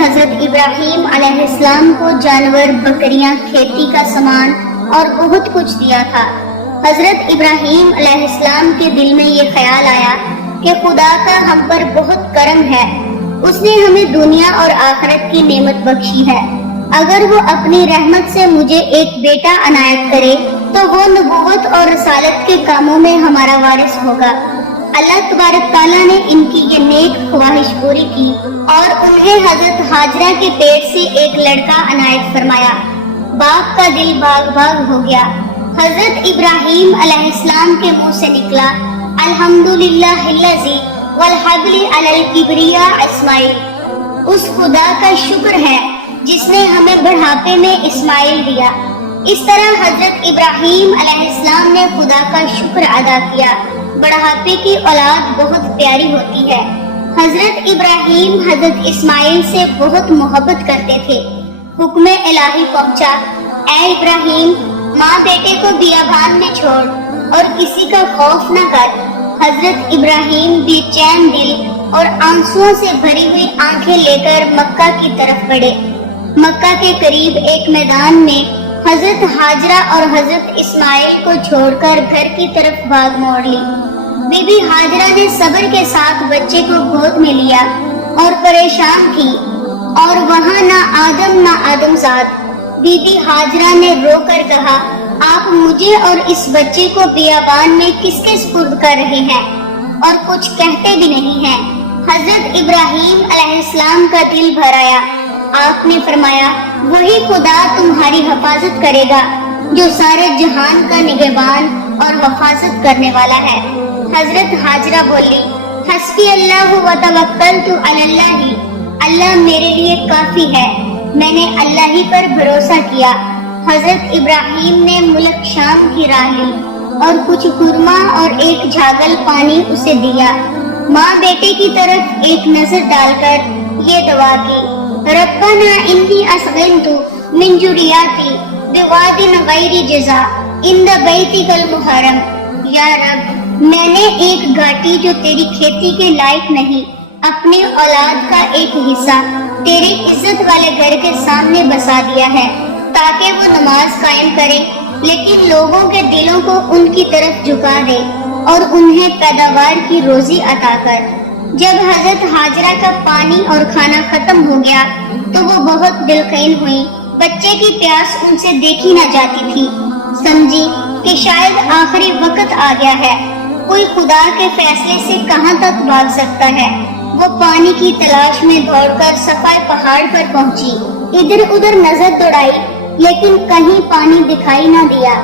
حضرت ابراہیم علیہ السلام کو جانور، بکریاں، کھیتی کا سامان اور بہت کچھ دیا تھا۔ حضرت ابراہیم علیہ السلام کے دل میں یہ خیال آیا کہ خدا کا ہم پر بہت کرم ہے، اس نے ہمیں دنیا اور آخرت کی نعمت بخشی ہے۔ اگر وہ اپنی رحمت سے مجھے ایک بیٹا عنایت کرے تو وہ نبوت اور رسالت کے کاموں میں ہمارا وارث ہوگا۔ اللہ تبارک تعالیٰ نے ان کی یہ نیک خواہش پوری کی اور انہیں حضرت ہاجرہ کے پیٹ سے ایک لڑکا عنایت فرمایا۔ باپ کا دل باغ باغ ہو گیا۔ حضرت ابراہیم علیہ السلام کے منہ سے نکلا، الحمدللہ الذی والحبل علی الکبریاء اسماعیل۔ اس خدا کا شکر ہے جس نے ہمیں بڑھاپے میں اسماعیل دیا۔ اس طرح حضرت ابراہیم علیہ السلام نے خدا کا شکر ادا کیا۔ بڑھاپے کی اولاد بہت پیاری ہوتی ہے۔ حضرت ابراہیم حضرت اسماعیل سے بہت محبت کرتے تھے۔ حکم الہی پہنچا، اے ابراہیم، ماں بیٹے کو بیابان میں چھوڑ اور کسی کا خوف نہ کر۔ حضرت ابراہیم بے چین دل اور آنسوؤں سے بھری ہوئی آنکھیں لے کر مکہ کی طرف بڑھے۔ مکہ کے قریب ایک میدان میں حضرت ہاجرہ اور حضرت اسماعیل کو چھوڑ کر گھر کی طرف بھاگ موڑ لی۔ بی بی ہاجرہ نے صبر کے ساتھ بچے کو گود میں لیا اور پریشان تھی، اور وہاں نہ آدم زاد۔ بی بی ہاجرہ نے رو کر کہا، آپ مجھے اور اس بچے کو بیابان میں کس کے سپرد کر رہے ہیں، اور کچھ کہتے بھی نہیں ہیں۔ حضرت ابراہیم علیہ السلام کا دل بھر آیا۔ آپ نے فرمایا، وہی خدا تمہاری حفاظت کرے گا جو سارے جہان کا نگہبان اور حفاظت کرنے والا ہے۔ حضرت ہاجرہ بولی، حسبی اللہ و توکلت علی اللہ، اللہ میرے لیے کافی ہے، میں نے اللہ ہی پر بھروسہ کیا۔ حضرت ابراہیم نے ملک شام کی راہ لی اور کچھ خرما اور ایک جھاگل پانی اسے دیا۔ ماں بیٹے کی طرف ایک نظر ڈال کر یہ دعا کی، ربنا انی اسکنت من ذریاتی بواد غیر جزا عند بیتک المحرم۔ یا رب، میں نے ایک گھاٹی جو تیری کھیتی کے لائق نہیں، اپنے اولاد کا ایک حصہ تیری عزت والے گھر کے سامنے بسا دیا ہے تاکہ وہ نماز قائم کرے، لیکن لوگوں کے دلوں کو ان کی طرف جھکا دے اور انہیں پیداوار کی روزی عطا کر۔ جب حضرت ہاجرہ کا پانی اور کھانا ختم ہو گیا تو وہ بہت دلخین ہوئی۔ بچے کی پیاس ان سے دیکھی نہ جاتی تھی۔ سمجھی کہ شاید آخری وقت آ گیا ہے، کوئی خدا کے فیصلے سے کہاں تک بھاگ سکتا ہے۔ وہ پانی کی تلاش میں دوڑ کر صفا پہاڑ پر پہنچی، ادھر ادھر نظر دوڑائی، لیکن کہیں پانی دکھائی نہ دیا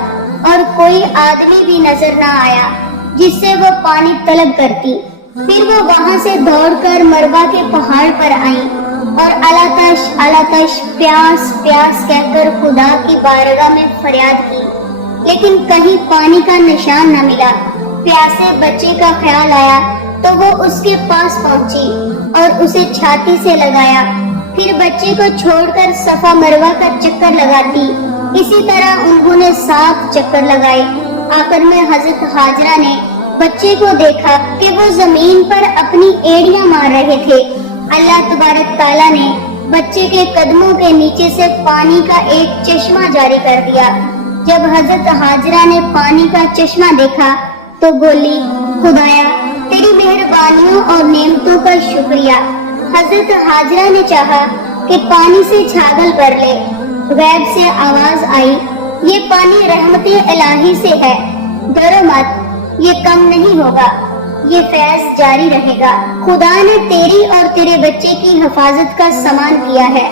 اور کوئی آدمی بھی نظر نہ آیا جس سے وہ پانی طلب کرتی۔ پھر وہ وہاں سے دوڑ کر مروہ کے پہاڑ پر آئیں اور الاتش پیاس پیاس کہہ کر خدا کی بارگاہ میں فریاد کی، لیکن کہیں پانی کا نشان نہ ملا۔ پیاسے بچے کا خیال آیا تو وہ اس کے پاس پہنچی اور اسے چھاتی سے لگایا، پھر بچے کو چھوڑ کر صفا مروہ کا چکر لگاتی۔ اسی طرح انہوں نے 7 چکر لگائے۔ آخر میں حضرت ہاجرہ نے بچے کو دیکھا کہ وہ زمین پر اپنی ایڑیاں مار رہے تھے۔ اللہ تبارک تعالیٰ نے بچے کے قدموں کے نیچے سے پانی کا ایک چشمہ جاری کر دیا۔ جب حضرت ہاجرہ نے پانی کا چشمہ دیکھا تو بولی، خدایا تیری مہربانیوں اور نعمتوں کا شکریہ۔ حضرت ہاجرہ نے چاہا کہ پانی سے چھاگل بھر لے۔ غیب سے آواز آئی، یہ پانی رحمت الہی سے ہے، ڈرو مت، یہ کم نہیں ہوگا، یہ فیض جاری رہے گا۔ خدا نے تیری اور تیرے بچے کی حفاظت کا سامان کیا ہے۔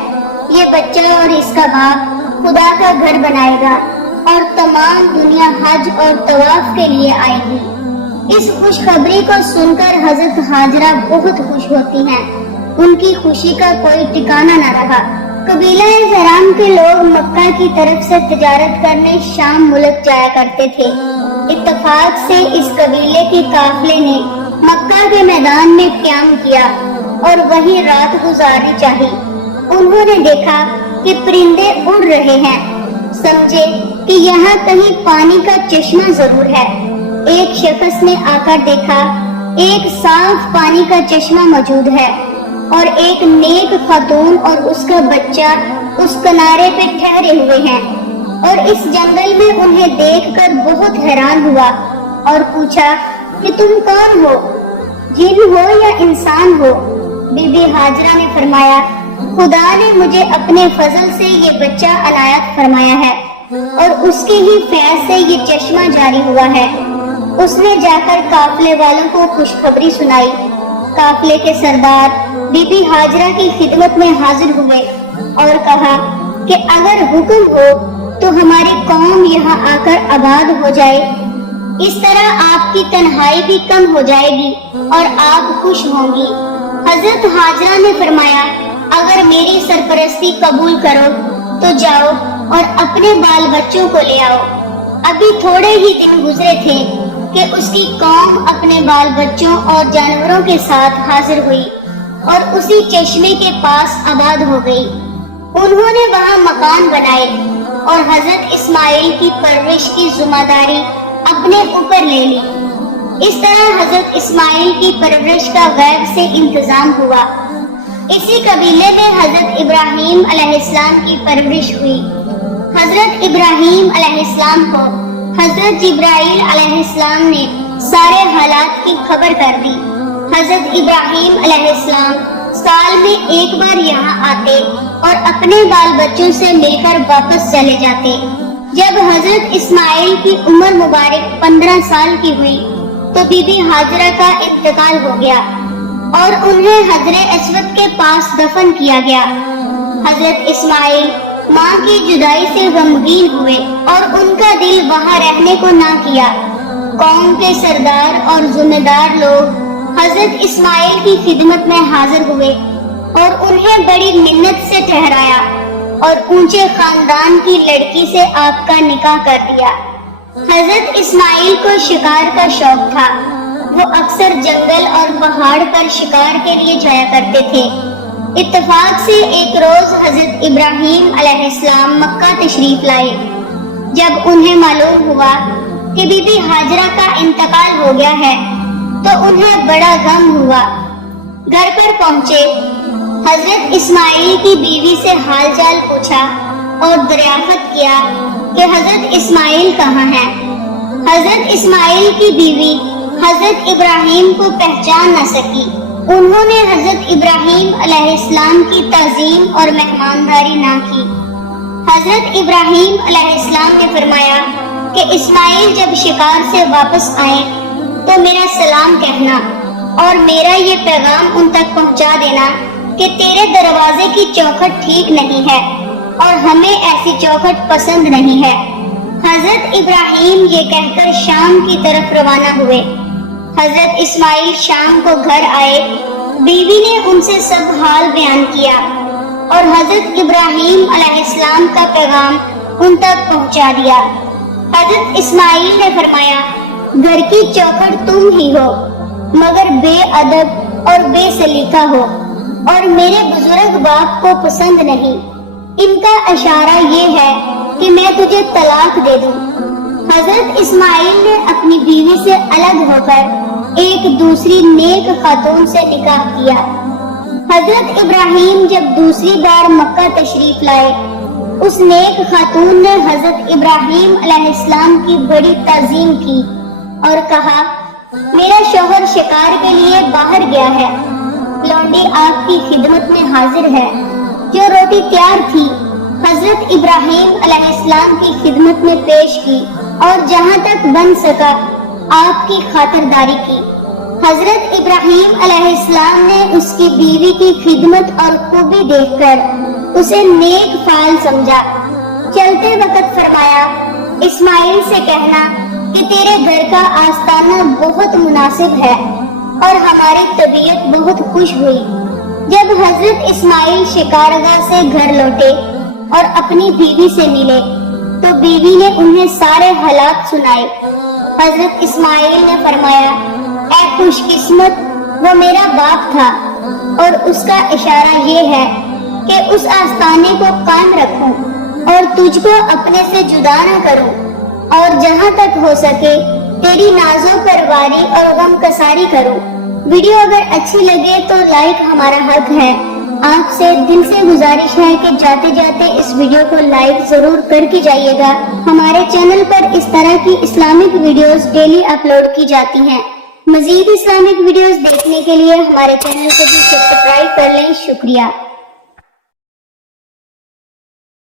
یہ بچہ اور اس کا باپ خدا کا گھر بنائے گا اور تمام دنیا حج اور طواف کے لیے آئے گی۔ اس خوشخبری کو سن کر حضرت ہاجرہ بہت خوش ہوتی ہیں۔ ان کی خوشی کا کوئی ٹھکانہ نہ رہا۔ قبیلہ زرام کے لوگ مکہ کی طرف سے تجارت کرنے شام ملک جایا کرتے تھے۔ اتفاق سے اس قبیلے کے قافلے نے مکہ کے میدان میں قیام کیا اور وہیں رات گزارنی چاہی۔ انہوں نے دیکھا کہ پرندے اڑ رہے ہیں، سمجھے کہ یہاں کہیں پانی کا چشمہ ضرور ہے۔ ایک شخص نے آ کر دیکھا ایک صاف پانی کا چشمہ موجود ہے۔ اور ایک نیک خاتون اور اس کا بچہ اس کنارے پہ ٹھہرے ہوئے ہیں، اور اس جنگل میں انہیں دیکھ کر بہت حیران ہوا اور پوچھا کہ تم کون ہو، جن ہو یا انسان ہو؟ بی بی ہاجرہ نے فرمایا، خدا نے مجھے اپنے فضل سے یہ بچہ عنایت فرمایا ہے اور اس کے ہی فیض سے یہ چشمہ جاری ہوا ہے۔ اس نے جا کر قافلے والوں کو خوشخبری سنائی۔ قافلے کے سردار بی بی ہاجرہ کی خدمت میں حاضر ہوئے اور کہا کہ اگر حکم ہو تو ہماری قوم یہاں آ کر آباد ہو جائے، اس طرح آپ کی تنہائی بھی کم ہو جائے گی اور آپ خوش ہوں گی۔ حضرت ہاجرہ نے فرمایا، اگر میری سرپرستی قبول کرو تو جاؤ اور اپنے بال بچوں کو لے آؤ۔ ابھی تھوڑے ہی دن گزرے تھے کہ اس کی قوم اپنے بال بچوں اور جانوروں کے ساتھ حاضر ہوئی اور اسی چشمے کے پاس آباد ہو گئی۔ انہوں نے وہاں مکان بنائے اور حضرت اسماعیل کی پرورش کی ذمہ داری اپنے اوپر لے لی۔ اس طرح حضرت اسماعیل کی پرورش کا غیب سے انتظام ہوا۔ اسی قبیلے میں حضرت ابراہیم علیہ السلام کی پرورش ہوئی۔ حضرت ابراہیم علیہ السلام کو حضرت جبرائیل علیہ السلام نے سارے حالات کی خبر کر دی۔ حضرت ابراہیم علیہ السلام سال میں ایک بار یہاں آتے اور اپنے بال بچوں سے مل کر واپس چلے جاتے۔ جب حضرت اسماعیل کی عمر مبارک 15 سال کی ہوئی تو بی بی ہاجرہ کا انتقال ہو گیا اور انہیں حجر اسود کے پاس دفن کیا گیا۔ حضرت اسماعیل ماں کی جدائی سے غمگین ہوئے اور ان کا دل وہاں رہنے کو نہ کیا۔ قوم کے سردار اور ذمہ دار لوگ حضرت اسماعیل کی خدمت میں حاضر ہوئے اور انہیں بڑی منت سے ٹھہرایا اور اونچے خاندان کی لڑکی سے آپ کا نکاح کر دیا۔ حضرت اسماعیل کو شکار کا شوق تھا۔ وہ اکثر جنگل اور پہاڑ پر شکار کے لیے جایا کرتے تھے۔ اتفاق سے ایک روز حضرت ابراہیم علیہ السلام مکہ تشریف لائے۔ جب انہیں معلوم ہوا کہ بی بی ہاجرہ کا انتقال ہو گیا ہے تو انہیں بڑا غم ہوا۔ گھر پر پہنچے، حضرت اسماعیل کی بیوی سے حال چال پوچھا اور دریافت کیا کہ حضرت اسماعیل کہاں ہیں۔ حضرت اسماعیل کی بیوی حضرت ابراہیم کو پہچان نہ سکی۔ انہوں نے حضرت ابراہیم علیہ السلام کی تعظیم اور مہمانداری نہ کی۔ حضرت ابراہیم علیہ السلام نے فرمایا کہ اسماعیل جب شکار سے واپس آئے تو میرا سلام کہنا اور میرا یہ پیغام ان تک پہنچا دینا کہ تیرے دروازے کی چوکھٹ ٹھیک نہیں ہے اور ہمیں ایسی چوکھٹ پسند نہیں ہے۔ حضرت ابراہیم یہ کہہ کر شام کی طرف روانہ ہوئے۔ حضرت اسماعیل شام کو گھر آئے، بیوی نے ان سے سب حال بیان کیا اور حضرت ابراہیم علیہ السلام کا پیغام ان تک پہنچا دیا۔ حضرت اسماعیل نے فرمایا، گھر کی چوکھٹ تم ہی ہو مگر بے ادب اور بے سلیقہ ہو اور میرے بزرگ باپ کو پسند نہیں۔ ان کا اشارہ یہ ہے کہ میں تجھے طلاق دے دوں۔ حضرت اسماعیل نے اپنی بیوی سے الگ ہو کر ایک دوسری نیک خاتون سے نکاح کیا۔ حضرت ابراہیم جب دوسری بار مکہ تشریف لائے، اس نیک خاتون نے حضرت ابراہیم علیہ السلام کی بڑی تعظیم کی اور کہا، میرا شوہر شکار کے لیے باہر گیا ہے، لونڈی آپ کی خدمت میں حاضر ہے۔ جو روٹی تیار تھی حضرت ابراہیم علیہ السلام کی خدمت میں پیش کی اور جہاں تک بن سکا آپ کی خاطرداری کی۔ حضرت ابراہیم علیہ السلام نے اس کی بیوی کی خدمت اور خوبی دیکھ کر اسے نیک فعال سمجھا۔ چلتے وقت فرمایا، اسماعیل سے کہنا کہ تیرے گھر کا آستانہ بہت مناسب ہے اور ہماری طبیعت بہت خوش ہوئی۔ جب حضرت اسماعیل شکارگاہ سے گھر لوٹے اور اپنی بیوی سے ملے تو بیوی نے انہیں سارے حالات سنائے۔ حضرت اسماعیل نے فرمایا، اے خوش قسمت، وہ میرا باپ تھا اور اس کا اشارہ یہ ہے کہ اس آستانے کو قائم رکھوں اور تجھ کو اپنے سے جدا نہ کروں اور جہاں تک ہو سکے تیری ناز و پرواری اور غم کساری کروں۔ ویڈیو اگر اچھی لگے تو لائک ہمارا حق ہے۔ آپ سے دل سے گزارش ہے کہ جاتے جاتے اس ویڈیو کو لائک ضرور کر کے جائیے گا۔ ہمارے چینل پر اس طرح کی اسلامک ویڈیوز ڈیلی اپلوڈ کی جاتی ہیں۔ مزید اسلامک ویڈیوز دیکھنے کے لیے ہمارے چینل کو بھی سبسکرائب کر لیں۔ شکریہ۔